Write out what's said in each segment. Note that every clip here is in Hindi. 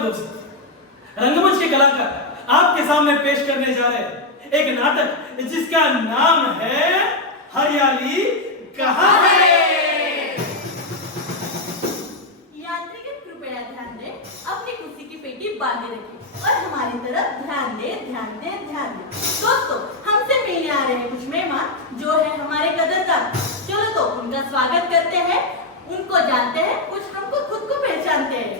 दोस्त, रंगमंच के कलाकार आपके सामने पेश करने जा रहे एक नाटक जिसका नाम है हरियाली कहाँ है। यात्री कृपया ध्यान दें, अपनी कुर्सी की पेटी बांधे रखें और हमारी तरफ ध्यान दें, ध्यान दें, ध्यान दें। दोस्तों, हमसे मिलने आ रहे हैं कुछ मेहमान जो है हमारे कदरदान। चलो तो उनका स्वागत करते हैं, उनको जानते हैं, कुछ हमको खुद को पहचानते हैं।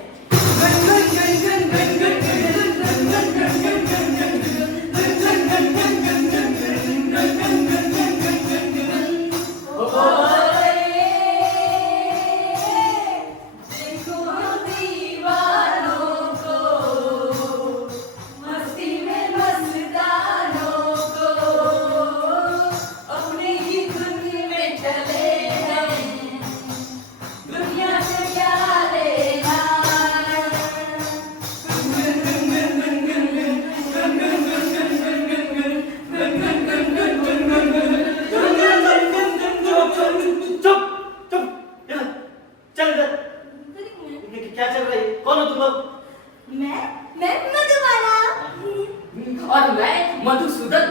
मैं मधुबाला और मैं मधुसूदन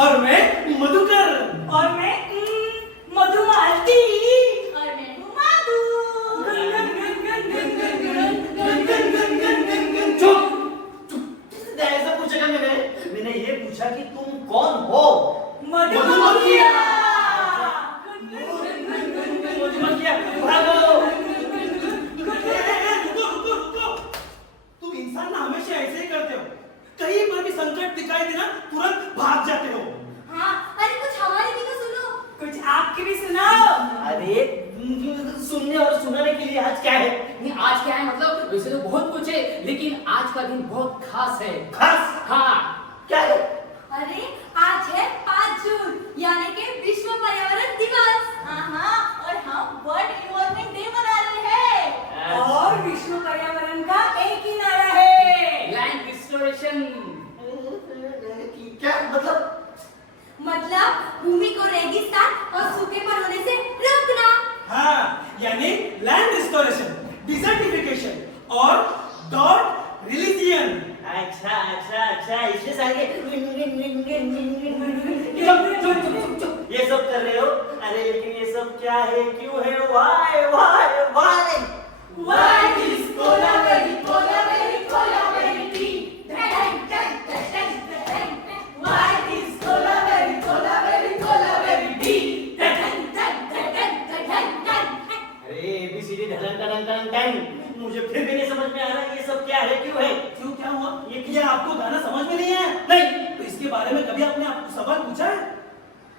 और मैं मधुकर और मैं मधुमालती और मैं मधु। ऐसा पूछेगा मैंने ये पूछा कि तुम कौन हो। मधुमक्खियाँ। मधुमक्खियाँ, भागो। तुम इंसान ना हमेशा ऐसे ही करते हो, कहीं पर भी संकट दिखाई देना तुरंत भाग जाते हो। हाँ, अरे कुछ हमारी भी तो सुनो, कुछ आपकी भी सुनाओ। अरे सुनने और सुनाने के लिए आज क्या है? नहीं, आज क्या है मतलब वैसे तो बहुत कुछ है, लेकिन आज का दिन बहुत खास है। खास? हाँ, क्या है? अरे आज है 5 जून यानी कि विश्व पर्यावरण दिवस। हाँ, और हम वर्ल्ड एनवायरनमेंट डे मना रहे हैं। और विश्व पर्यावरण का एक ही नारा है, लैंड रिस्टोरेशन। क्या मतलब? भूमि को रेगिस्तान और सूखेपन होने से रोकना। हाँ, यानी लैंड रिस्टोरेशन, डिसर्टिफिकेशन और डॉट रिलीजियन। अच्छा इसलिए सारे ये सब कर रहे हो। अरे लेकिन ये सब क्या है, क्यों है, why What is collaberry tea? What is collaberry tea? अरे ABCD ढलन मुझे फिर भी नहीं समझ में आ रहा ये सब क्या है, क्यों है। क्यों, क्या हुआ? ये क्या आपको गाना समझ में नहीं आया? नहीं, तो इसके बारे में कभी आपने आपको सवाल पूछा है?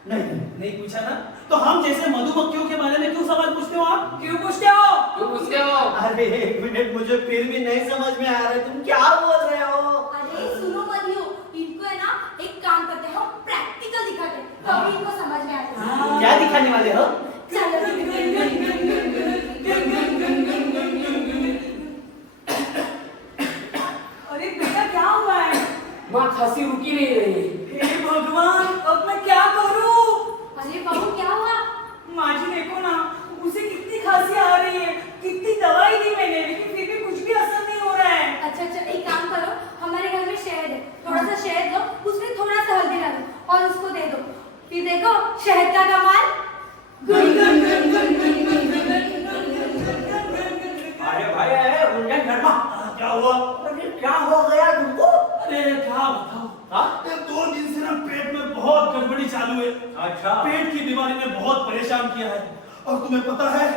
नहीं पूछा ना? तो हम जैसे मधुमक्खियों के बारे में क्यों सवाल पूछते हो आप? क्यों पूछते हो? अरे एक मिनट, मुझे फिर भी नहीं समझ में आ रहा है तुम क्या बोल रहे हो। अरे सुनो मधियो, इनको है ना एक काम करते हैं, हम प्रैक्टिकल दिखाते हैं, तभी इनको समझ में आता है। क्या दिखाने वाले हो? अरे बेटा क्या हुआ है? माँ खांसी रुकी नहीं रही। हे भगवान, अब मैं क्या करूं? अरे बाबू क्या हुआ? माँ जी देखो ना, उसे कितनी खांसी आ रही है, कितनी दवाई दी मैंने, लेकिन फिर भी कुछ भी असर नहीं हो रहा है। अच्छा, एक काम करो, हमारे घर में शहद है, थोड़ा सा शहद लो, उसमें थोड़ा सा हल्दी डालो और उसको दे दो, फिर देखो शहद का कमाल। अरे भाई गुंजन शर्मा, क्या हुआ? अरे क्या हो गया तुमको? अरे क्या बताओ, हाँ? 2 दिन से ना पेट में बहुत गड़बड़ी चालू है। अच्छा। पेट की बीमारी ने बहुत परेशान किया है, और तुम्हें पता है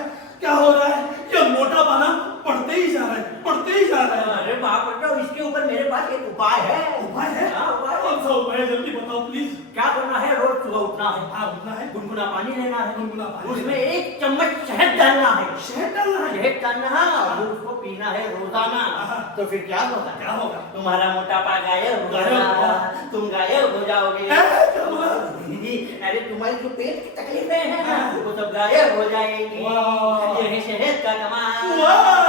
क्या हो रहा है? ये मोटापा ना बढ़ते ही जा रहा है। अरे बाप रे, इसके ऊपर मेरे पास एक उपाय है। उपाय है? हाँ, उपाय है। कौन सा उपाय है? जल्दी बताओ प्लीज। क्या करना है? रोज सुबह उठना है। हाँ, उठना है, गुनगुना पानी लेना है, गुनगुना पानी उसमें लेना 1 चम्मच शहद डालना है। शहद डालना है। शहद डालना है और उसको पीना है रोजाना। हाँ। तो फिर क्या होगा? क्या होगा? तुम्हारा मोटापा गायब हो गायब जाएगा, होगा। तुम गायब हो जाओगे। क्या होगा? अरे तुम्हारी जो पेट की तकलीफें हैं ना, हाँ। वो सब गायब हो जाएंगी। वाह। ये है शहद का कमाल। वाह।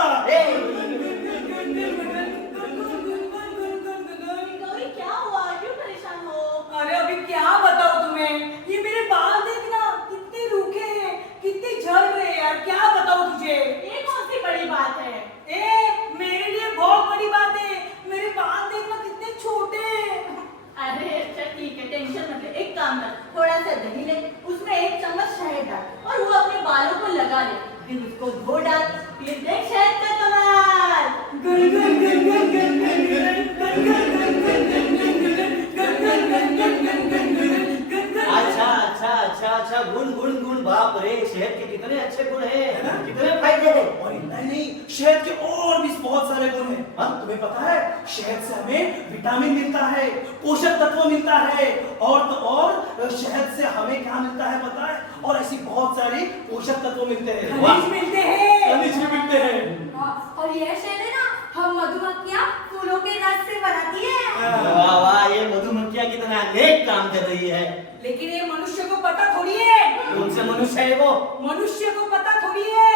क्या हुआ? क्यों परेशान हो? अरे अभी क्या बताऊं तुम्हें, ये मेरे बाल देखना कितने रूखे हैं, कितने झड़ रहे हैं यार, क्या बताऊं तुझे। ये कौन सी बड़ी बात है? मेरे लिए बहुत बड़ी बात है। तुम्हें पता है शहद से हमें विटामिन मिलता है, पोषक तत्व मिलता है, और तो और शहद से हमें क्या मिलता है पता है, और ऐसी बहुत सारी पोषक तत्व मिलते हैं, खनिज मिलते हैं। खनिज भी मिलते हैं। हाँ, और यह शहद है ना हम मधुमक्खियाँ फूलों के रस से बनाती है। वाह वाह, ये मधुमक्खियाँ कितना नेक काम कर रही है। लेकिन ये मनुष्य को पता थोड़ी है। कौन से मनुष्य है वो? मनुष्य को पता थोड़ी है।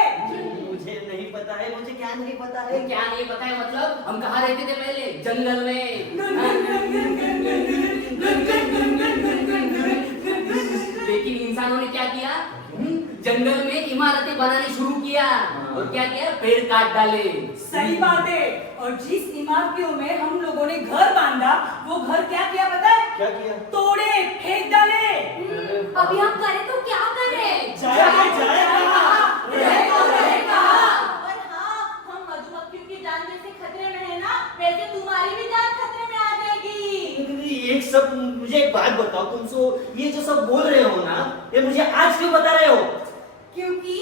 मुझे नहीं पता है, मुझे क्या नहीं पता है। क्या नहीं पता है मतलब? हम कहाँ रहते थे पहले? जंगल में। लेकिन इंसानों ने क्या किया? जंगल में इमारतें बनाने शुरू किया और क्या किया? पेड़ काट डाले। सही बात है। और जिस इमारतों में हम लोगों ने घर बांधा, वो घर क्या किया पता है? क्या किया? तोड़े, फेंक डाले। अभी हम करें तो क्या करें? जाए कहाँ? और हाँ, हम मधुमक्खियों की जान जैसे खतरे में है ना, वैसे तुम्हारी भी जान खतरे में आ जाएगी। एक सब मुझे एक बात बताओ, तुम सो ये जो सब बोल रहे हो ना, ये मुझे आज क्यों बता रहे हो? क्योंकि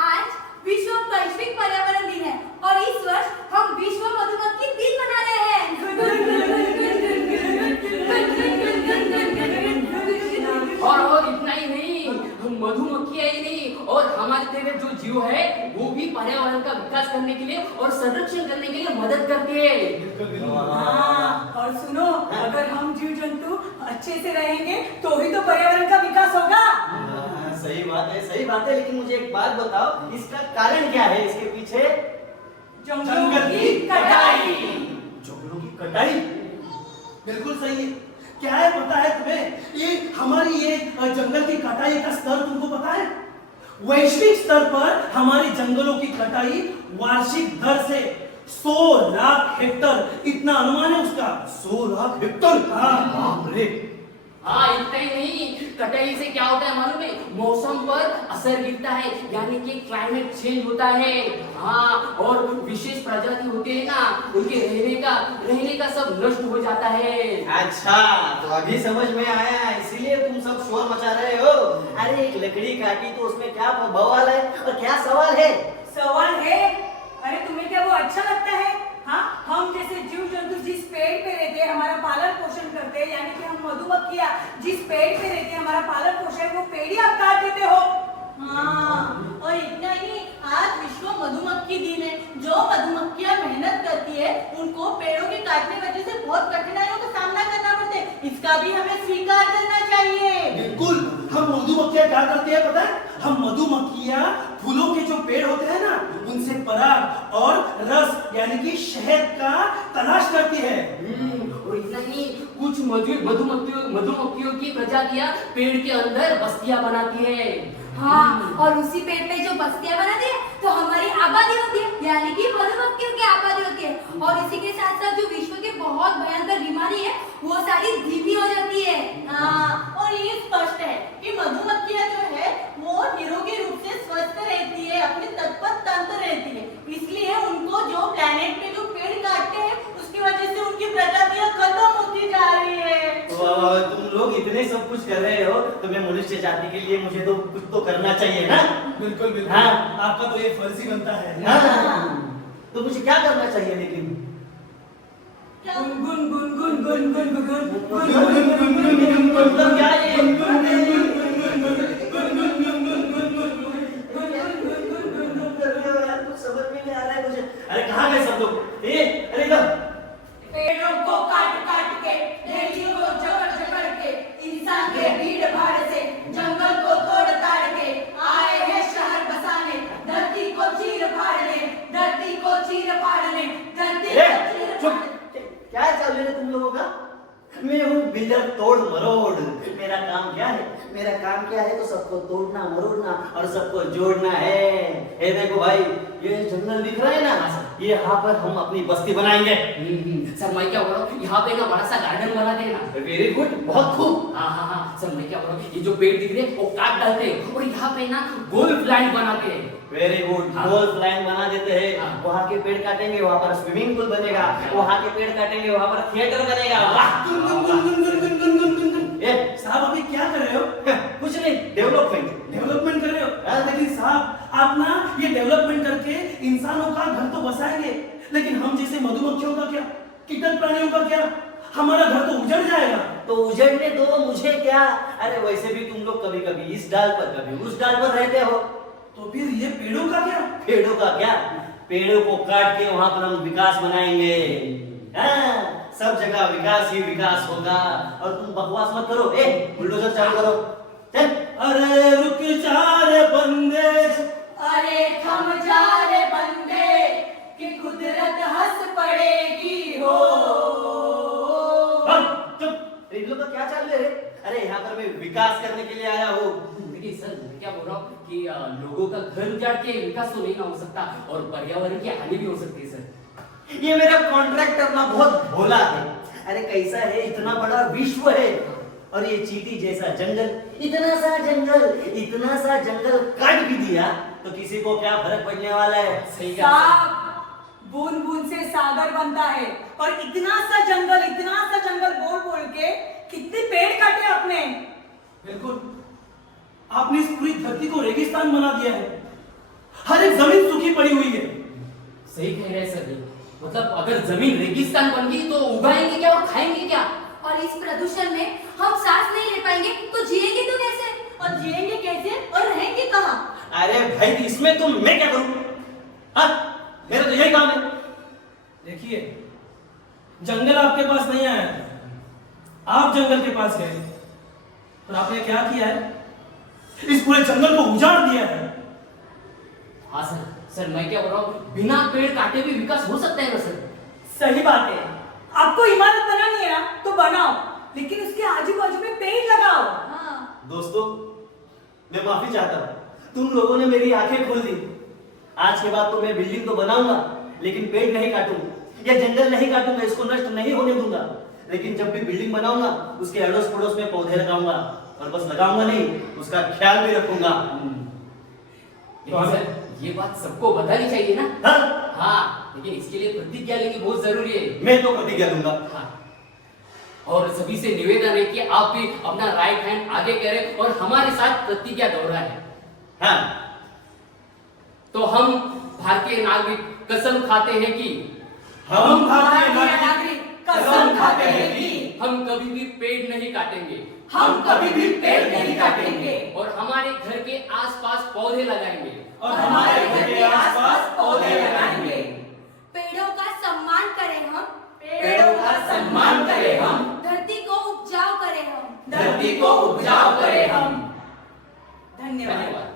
आज विश्व वैश्विक पर्यावरण दिन है और इस वर्ष हम विश्व मधुमक्खी दिन मना रहे हैं। और इतना ही नहीं, हम मधुमक्खियाँ ही नहीं और हमारे तरह जो जीव है वो भी पर्यावरण का विकास करने के लिए और संरक्षण करने के लिए मदद करते हैं। हाँ, और सुनो, अगर हम जीव जंतु अच्छे से रहेंगे तो ही तो पर्यावरण का विकास होगा। सही बात है, सही बात है। लेकिन मुझे एक बात बताओ, इसका कारण क्या है? इसके पीछे जंगल की कटाई। जंगलों की कटाई बिल्कुल सही है। क्या है पता है तुम्हें, ये हमारी ये जंगल की कटाई का स्तर तुमको पता है? वैश्विक स्तर पर हमारी जंगलों की कटाई वार्षिक दर से 100 लाख हेक्टर, इतना अनुमान है उसका। 100 लाख हेक्टर। हाँ बाप रे। हाँ, इतना ही नहीं, कटाई से क्या होता है मालूम है? मौसम पर असर गिरता है, यानी कि क्लाइमेट चेंज होता है। हाँ, और विशेष प्रजाति होते हैं ना, उनके रहने का सब नष्ट हो जाता है। अच्छा, तो अभी समझ में आया, इसीलिए तुम सब शोर मचा रहे हो। अरे एक लकड़ी काटी तो उसमें क्या बवाल है और क्या सवाल है? सवाल है, अरे तुम्हें क्या वो अच्छा लगता है? हाँ, हम जैसे जीव जंतु जिस पेड़ पे रहते हैं, हमारा पालन पोषण करते हैं, यानी कि हम मधुमक्खियाँ जिस पेड़ पे रहते हैं, हमारा पालन पोषण, वो पेड़ ही आप काट देते हो। हाँ, और इतना ही, आज विश्व मधुमक्खी दिन है। जो मधुमक्खियाँ मेहनत करती है, उनको पेड़ों के काटने की वजह से बहुत कठिनाइयों का सामना करना पड़ता है। इसका भी हमें स्वीकार करना चाहिए। बिल्कुल, हम मधुमक्खियाँ क्या करती है पता है? हम मधुमक्खियाँ फूलों के जो पेड़ होते हैं ना, उनसे पराग और रस यानी कि शहद का तलाश करती है। और इतना ही, कुछ मधुमक्खियों की प्रजातियां पेड़ के अंदर बस्तियां बनाती है। हाँ, और उसी पेड़ पे जो बस्तियां बनाते हैं तो हमारी आबादी होती है, यानी कि मधुमक्खियों की आबादी होती है। और इसी के साथ साथ जो विश्व के बहुत भयंकर बीमारी है वो सारी धीमी हो जाती है। हाँ, और ये स्पष्ट है कि मधुमक्खियाँ जो है वो निरोगी रूप से स्वस्थ रहती है, अपने तत्पर तंत्र रहती है। इसलिए उनको जो प्लेनेट पे जो पेड़ काटते हैं, उसकी वजह से उनकी प्रजातियाँ खत्म होती जा रही है। तुम लोग इतने सब कुछ कर रहे हो, तो मैं मनुष्य जाति के लिए मुझे तो कुछ तो करना चाहिए ना। बिल्कुल बिल्कुल। हाँ। आपका तो ये फर्ज ही बनता है। हाँ। तो मुझे क्या करना चाहिए लेकिन? गुन गुन गुन गुन गुन गुन गुन मतलब क्या ये? यार कुछ समझ में नहीं आ रहा है मुझे। अरे कहाँ गए सब लोग? अरे इधर। पेड़ों को काट काट के, ढेरियों को जकड़ के, इंसान के भीड़ भाड़ से जंगल को तोड़ ताड़ के आए हैं शहर बसाने, धरती को चीर फाड़ने, धरती को चीर फाड़ने, धरती को चीर चुप। फाड़ने। क्या चल रहा है तुम लोगों का? मैं हूँ बिल्डर तोड़ मरोड़। मेरा काम क्या है? मेरा काम क्या है? तो सबको तोड़ना मरोड़ना और सबको जोड़ना है। ये देखो भाई, ये जंगल दिख रहा है ना, ये यहाँ पर हम अपनी बस्ती बनाएंगे। सर मैं क्या बोल रहा हूँ, यहाँ पे ना बड़ा सा गार्डन बना देना। वेरी गुड, बहुत खूब। हाँ हाँ हाँ, सर मैं क्या बोल रहा हूँ, ये जो पेड़ दिख रहे हैं वो काट डालते हैं और यहाँ पे ना गोल्फ लाइन बनाते हैं। वेरी गुड, हाँ। गोल्फ लाइन बना देते हैं। हाँ। वहाँ के पेड़ काटेंगे, वहाँ पर स्विमिंग पूल बनेगा। वहाँ के पेड़ काटेंगे, वहाँ पर थिएटर बनेगा। वाह! ए, साहब अभी क्या कर रहे हो? कुछ नहीं, डेवलपमेंट। डेवलपमेंट कर रहे हो? लेकिन साहब आप ना ये डेवलपमेंट करके इंसानों का घर तो बसाएंगे, लेकिन हम जैसे मधुमक्खियों का क्या, कीटक प्राणियों का क्या? हमारा घर तो उजड़ जाएगा। तो उजड़ने दो, मुझे क्या। अरे वैसे भी तुम लोग कभी कभी इस डाल पर कभी उस डाल पर रहते हो। तो फिर ये पेड़ों का क्या? पेड़ों का क्या? पेड़ों को काट के वहां पर हम विकास बनाएंगे। हाँ, सब जगह विकास ही विकास होगा। और तुम बकवास मत करो। बुलडोजर चालू करो, चल। अरे रुक जा रे बंदे, अरे थम जा रे बंदे कि कुदरत हंस पड़ेगी हो। चुप। इन लोगों का क्या चाल रहे? अरे यहाँ पर मैं विकास करने के लिए आया हूँ। देखिए सर, मैं क्या बोल रहा हूँ कि लोगों का घर उजाड़ के विकास तो नहीं ना हो सकता, और पर्यावरण की हानि भी हो सकती है सर। ये मेरा कॉन्ट्रैक्टर ना बहुत भोला है। अरे कैसा है, इतना बड़ा विश्व है और ये चींटी जैसा जंगल, इतना सा जंगल काट भी दिया तो किसी को क्या फर्क पड़ने वाला है? सही कहा सर। साहब, बूंद बूंद से सागर बनता है, और इतना सा जंगल बोल बोल के कितने पेड़ काटे आपने। बिल्कुल, आपने इस पूरी धरती को रेगिस्तान बना दिया है। हर एक जमीन सूखी पड़ी हुई है। सही कह रहे हैं सर ये। मतलब अगर जमीन रेगिस्तान बन गई तो उगाएंगे क्या और खाएंगे क्या? और इस प्रदूषण में हम सांस नहीं ले पाएंगे तो जिएंगे तो कैसे? और जिएंगे कैसे और रहेंगे कहाँ? अरे भाई, इसमें तो मैं क्या करूं? हाँ, मेरा तो यही काम है। देखिए, जंगल आपके पास नहीं आया था, आप जंगल के पास गए और आपने क्या किया है? इस पूरे जंगल को उजाड़ दिया है। हाँ सर, मैं क्या बोल रहा हूँ, बिना पेड़ काटे भी विकास हो सकता है ना सर? सही बात है। आपको इमारत बनानी है ना तो बनाओ, लेकिन उसके आजू बाजू में पेड़ लगाओ। हाँ। दोस्तों, मैं माफी चाहता हूँ। तुम लोगों ने मेरी आंखें खोल दी। आज के बाद तो मैं बिल्डिंग तो बनाऊंगा, लेकिन पेड़ नहीं काटूंगा या जंगल नहीं काटूंगा, इसको नष्ट नहीं होने दूंगा। लेकिन जब भी बिल्डिंग बनाऊंगा उसके अड़ोस पड़ोस में पौधे लगाऊंगा, और बस लगाऊंगा नहीं, उसका ख्याल भी रखूंगा। लेकिन सर, ये बात सबको बतानी चाहिए ना? हाँ, हाँ, लेकिन इसके लिए प्रतिज्ञा लेनी बहुत जरूरी है। मैं तो प्रतिज्ञा दूंगा। हाँ। और सभी से निवेदन है कि आप भी अपना राइट हैंड आगे करें और हमारे साथ प्रतिज्ञा दोहराएं। हाँ, तो हम भारतीय नागरिक कसम खाते हैं कि हम भारतीय भारतीय नागरिक नागरिक कसम खाते हैं कि हम कभी भी पेड़ नहीं काटेंगे, हम कभी भी पेड़ नहीं काटेंगे, और हमारे घर के आसपास पौधे लगाएंगे, और हमारे घर के आसपास पौधे लगाएंगे। पेड़ों का सम्मान करें हम, पेड़ों का सम्मान करें हम, धरती को उपजाऊ करें हम। धरती को उपजाऊ करें हम। धन्यवाद। धन्यवाद।